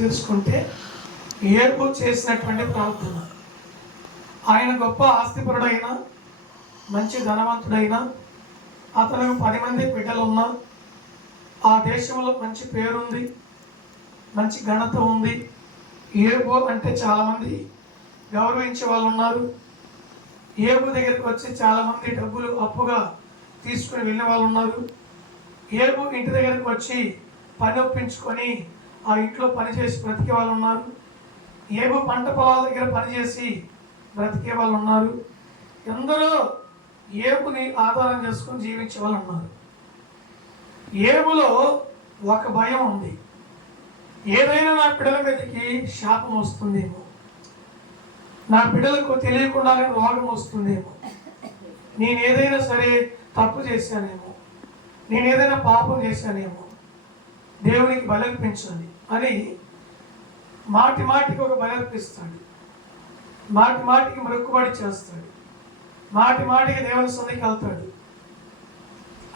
తెలుసుకుంటే ఏబు చేసినటువంటి ప్రార్థన. ఆయన గొప్ప ఆస్తిపరుడైన, మంచి ధనవంతుడైన, అతనికి 10 మంది బిడ్డలున్నా, ఆ దేశంలో మంచి పేరుంది, మంచి ఘనత ఉంది. ఏబు అంటే చాలామంది గౌరవించే వాళ్ళు ఉన్నారు. ఏబు దగ్గరికి వచ్చి చాలామంది డబ్బులు అప్పుగా తీసుకుని వెళ్ళిన వాళ్ళు ఉన్నారు. ఏబు ఇంటి దగ్గరికి వచ్చి పని ఒప్పించుకొని ఆ ఇంట్లో పనిచేసి బ్రతికే వాళ్ళు ఉన్నారు. ఏబు పంట పొలాల దగ్గర పనిచేసి బ్రతికే వాళ్ళు ఉన్నారు. ఎందరో ఏబుని ఆధారం చేసుకొని జీవించే వాళ్ళు ఉన్నారు. ఏబులో ఒక భయం ఉంది. ఏదైనా నా బిడ్డల మీదకి శాపం వస్తుందేమో, నా బిడ్డలకు తెలియకుండానే రోగం వస్తుందేమో, నేను ఏదైనా సరే తప్పు చేశానేమో, నేను ఏదైనా పాపం చేశానేమో, దేవునికి బలర్పించాలి అని మాటి మాటికి ఒక బలర్పిస్తాడు. మాటి మాటికి మొక్కుబడి చేస్తాడు. మాటి మాటికి దేవుని సన్నిధికి వెళ్తాడు.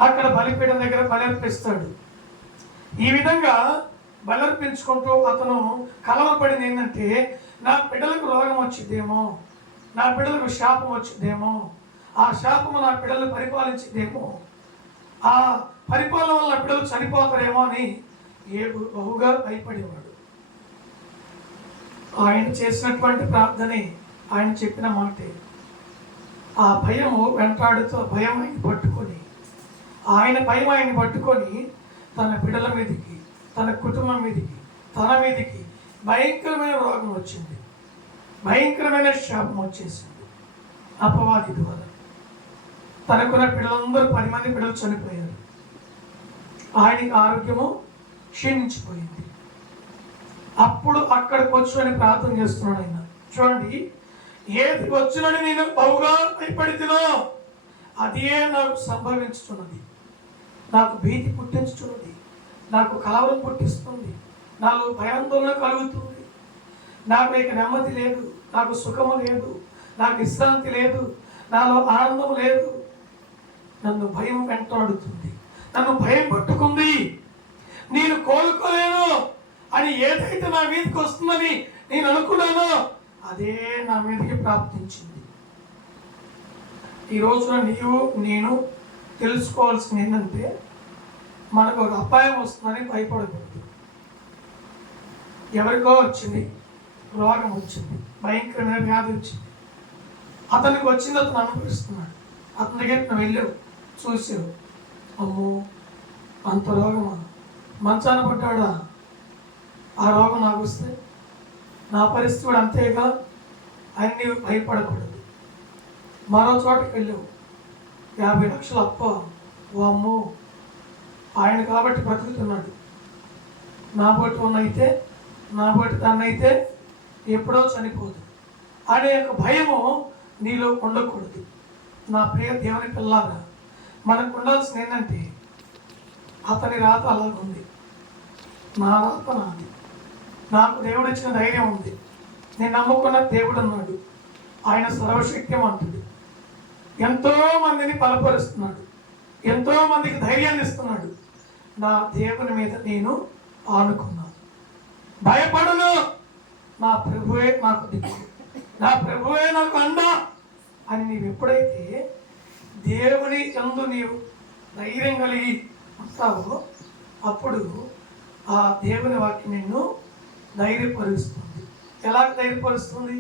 అక్కడ బలిపీఠం దగ్గర బలర్పిస్తాడు. ఈ విధంగా బలర్పించుకుంటూ అతను కలవపడింది ఏంటంటే, నా బిడ్డలకు రోగం వచ్చిద్దేమో, నా బిడ్డలకు శాపం వచ్చిద్దేమో, ఆ శాపము నా బిడ్డలు పరిపాలించిద్దేమో, ఆ పరిపాలన వల్ల నా బిడ్డలు చనిపోతారేమో అని ఏబు బహుగా భయపడేవాడు. ఆయన చేసినటువంటి ప్రార్థనే, ఆయన చెప్పిన మాటే. ఆ భయము వెంటాడుతూ భయం ఆయన పట్టుకొని, ఆయన భయం ఆయన పట్టుకొని తన బిడ్డల మీదకి, తన కుటుంబం మీదకి, తన మీదకి భయంకరమైన రోగం వచ్చింది. భయంకరమైన శాపం వచ్చేసింది అపవాది ద్వారా. తనకున్న బిడ్డలందరూ 10 మంది బిడ్డలు చనిపోయారు. ఆయనకి ఆరోగ్యము క్షీణించిపోయింది. అప్పుడు అక్కడ కూర్చొని ప్రార్థన చేస్తున్నాడు ఆయన. చూడండి, ఏది వచ్చునని నేను బహుగా భయపడితినో అదే నాకు సంభవించుతున్నది. నాకు భీతి పుట్టించుతున్నది, నాకు కలవరం పుట్టిస్తుంది, నాలో భయాందోళన కలుగుతుంది. నాకు ఇక నెమ్మది లేదు, నాకు సుఖము లేదు, నాకు విశ్రాంతి లేదు, నాలో ఆనందం లేదు. నన్ను భయం వెంటాడుతుంది, నన్ను భయం పట్టుకుంది, నేను కోలుకోలేను అని ఏదైతే నా మీదకి వస్తుందని నేను అనుకున్నానో అదే నా మీదకి ప్రాప్తించింది. ఈ రోజున నీవు నేను తెలుసుకోవాల్సింది ఏంటంటే, మనకు ఒక అపాయం వస్తుందని భయపడకూడదు. ఎవరికో వచ్చింది, రోగం వచ్చింది, భయంకరమైన వ్యాధి వచ్చింది, అతనికి వచ్చింది, అతను అనుభవిస్తున్నాడు. అతని దగ్గరికి నువ్వు వెళ్ళావు, చూసావు, అమ్మో అంత రోగమా, మంచాన పడ్డాడా, ఆ రోగం నాకు వస్తే నా పరిస్థితి కూడా అంతేగా అని నీవు భయపడకూడదు. మరో చోటకి వెళ్ళావు, 50 లక్షల అప్ప, ఓ అమ్మో ఆయన కాబట్టి బ్రతుకుతున్నాడు, నా బోటి ఉన్నైతే, నా బోటి దాన్నైతే ఎప్పుడో చనిపోదు అనే ఒక భయము నీలో ఉండకూడదు. నా ప్రియ దేవుని పిల్లారా, మనకు ఉండాల్సింది ఏంటంటే, అతని రాత అలాగుంది, నా రాత నాది, నాకు దేవుడు ఇచ్చిన ధైర్యం ఉంది, నేను నమ్ముకున్న దేవుడు అన్నాడు, ఆయన సర్వశక్తిమంతుడు, ఎంతో మందిని బలపరుస్తున్నాడు, ఎంతో మందికి ధైర్యాన్ని ఇస్తున్నాడు. నా దేవుని మీద నేను ఆనుకున్నాను, భయపడను, నా ప్రభువే నాకు దిక్కు, నా ప్రభువే నాకు అండ అని నీవు ఎప్పుడైతే దేవుని యందు నీవు ధైర్యం కలిగి ఉంటావో, అప్పుడు ఆ దేవుని వాక్యం నిన్ను ధైర్యపరుస్తుంది. ఎలా ధైర్యపరుస్తుంది?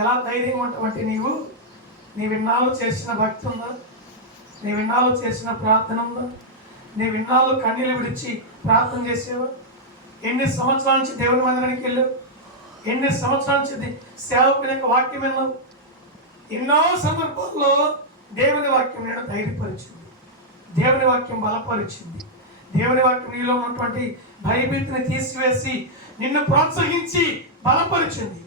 ఎలా ధైర్యం ఉంటామంటే, నీవిన్నాళ్ళు చేసిన భక్తి ఉందా, నీవిన్నాళ్ళు చేసిన ప్రార్థన ఉందా, నీవిన్నాళ్ళు కన్నీళ్ళు విడిచి ప్రార్థన చేసేవా? ఎన్ని సంవత్సరాల నుంచి దేవుని మందిరానికి వెళ్ళావు? ఎన్ని సంవత్సరాల నుంచి సేవకుని యొక్క వాక్యం విన్నావు? ఎన్నో సందర్భాల్లో దేవుని వాక్యం నేను ధైర్యపరిచింది, దేవుని వాక్యం బలపరిచింది, దేవుని వాక్యం నీలో ఉన్నటువంటి భయభీతిని తీసివేసి నిన్ను ప్రోత్సహించి బలపరిచింది.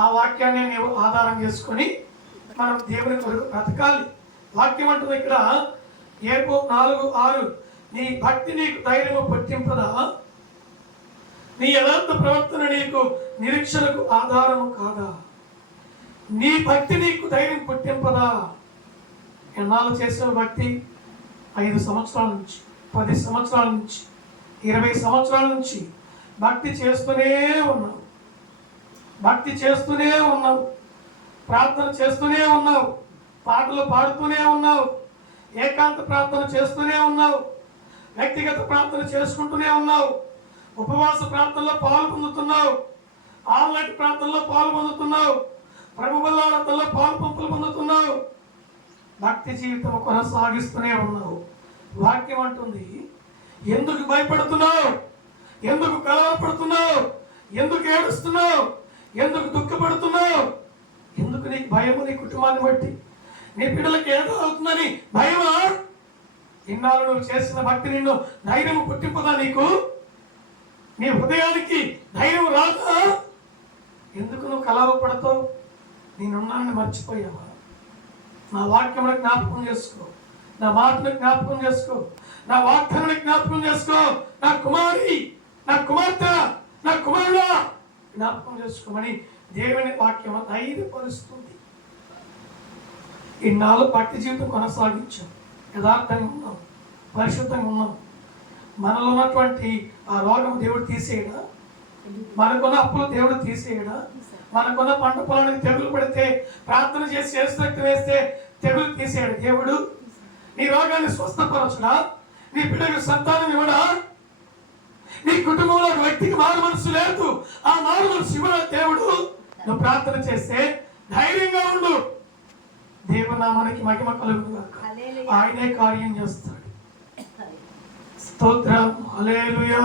ఆ వాక్యాన్ని నీవు ఆధారం చేసుకొని మనం దేవుని కొరకు బ్రతకాలి. వాక్యం అంటుంది ఇక్కడ, ఏబు 4:6, నీ భక్తి నీకు ధైర్యము పుట్టింపదా, నీ యథార్థ ప్రవర్తన నీకు నిరీక్షణకు ఆధారము కాదా? నీ భక్తి నీకు ధైర్యం పుట్టింపదా? ఎన్నాళ్ళు చేసిన భక్తి? 5 సంవత్సరాల నుంచి, 10 సంవత్సరాల నుంచి, 20 సంవత్సరాల నుంచి భక్తి చేస్తూనే ఉన్నావు, భక్తి చేస్తూనే ఉన్నావు, ప్రార్థన చేస్తూనే ఉన్నావు, పాటలు పాడుతూనే ఉన్నావు, ఏకాంత ప్రార్థన చేస్తూనే ఉన్నావు, వ్యక్తిగత ప్రార్థన చేసుకుంటూనే ఉన్నావు, ఉపవాస ప్రార్థనలో పాల్పొందుతున్నావు, ఆన్లైన్ ప్రార్థనలో పాల్పొందుతున్నావు, ప్రభు బల్లారాధనలో పాల్పంపులు పొందుతున్నావు, భక్తి జీవితం కొనసాగిస్తూనే ఉన్నావు. వాక్యం అంటుంది, ఎందుకు భయపడుతున్నావు, ఎందుకు కలవరపడుతున్నావు, ఎందుకు ఏడుస్తున్నావు, ఎందుకు దుఃఖపడుతున్నావు, ఎందుకు నీకు భయము, నీ కుటుంబాన్ని బట్టి నీ బిడ్డలకు ఏదో అవుతుందని భయమా? ఇన్నాళ్ళు నువ్వు చేసిన భక్తి నిన్ను ధైర్యం పుట్టింపదా? నీకు నీ హృదయానికి ధైర్యం రాదా? ఎందుకు నువ్వు కలవరపడతావు? నేనున్నానని మర్చిపోయావా? నా వాక్యమును జ్ఞాపకం చేసుకో, నా మాటను జ్ఞాపకం చేసుకో, నా వాగ్దానాన్ని జ్ఞాపకం చేసుకో. నా కుమారి, నా కుమార్తె, నా కుమారుడా జ్ఞాపకం చేసుకోమని దేవుని వాక్యం ధైర్యపరుస్తుంది. ఇన్నాళ్ళు భక్తి జీవితం కొనసాగించాం, యథార్థంగా ఉన్నాం, పరిశుద్ధంగా ఉన్నాం. మనలో ఉన్నటువంటి ఆ రోగం దేవుడు తీసేయడా? మనకున్న అప్పులు దేవుడు తీసేయడా? మనకున్న పంట పొలానికి తెగులు పడితే ప్రార్థన చేసి చేస్తూ వేస్తే తెగులు తీసేయడు దేవుడు? నీ రోగాన్ని స్వస్థపరచుడా? నీ బిడ్డకు సంతానం ఇవ్వడా? నీ కుటుంబంలో ఒక వ్యక్తికి మారు మనసు లేదు, ఆ మారు మనసు ఇవ్వడా దేవుడు? నువ్వు ప్రార్థన చేస్తే ధైర్యంగా ఉండు. దేవుడు నామానికి మహిమ కలుగును గాక. ఆయనే కార్యం చేస్తాడు. స్తోత్రం. హల్లెలూయా.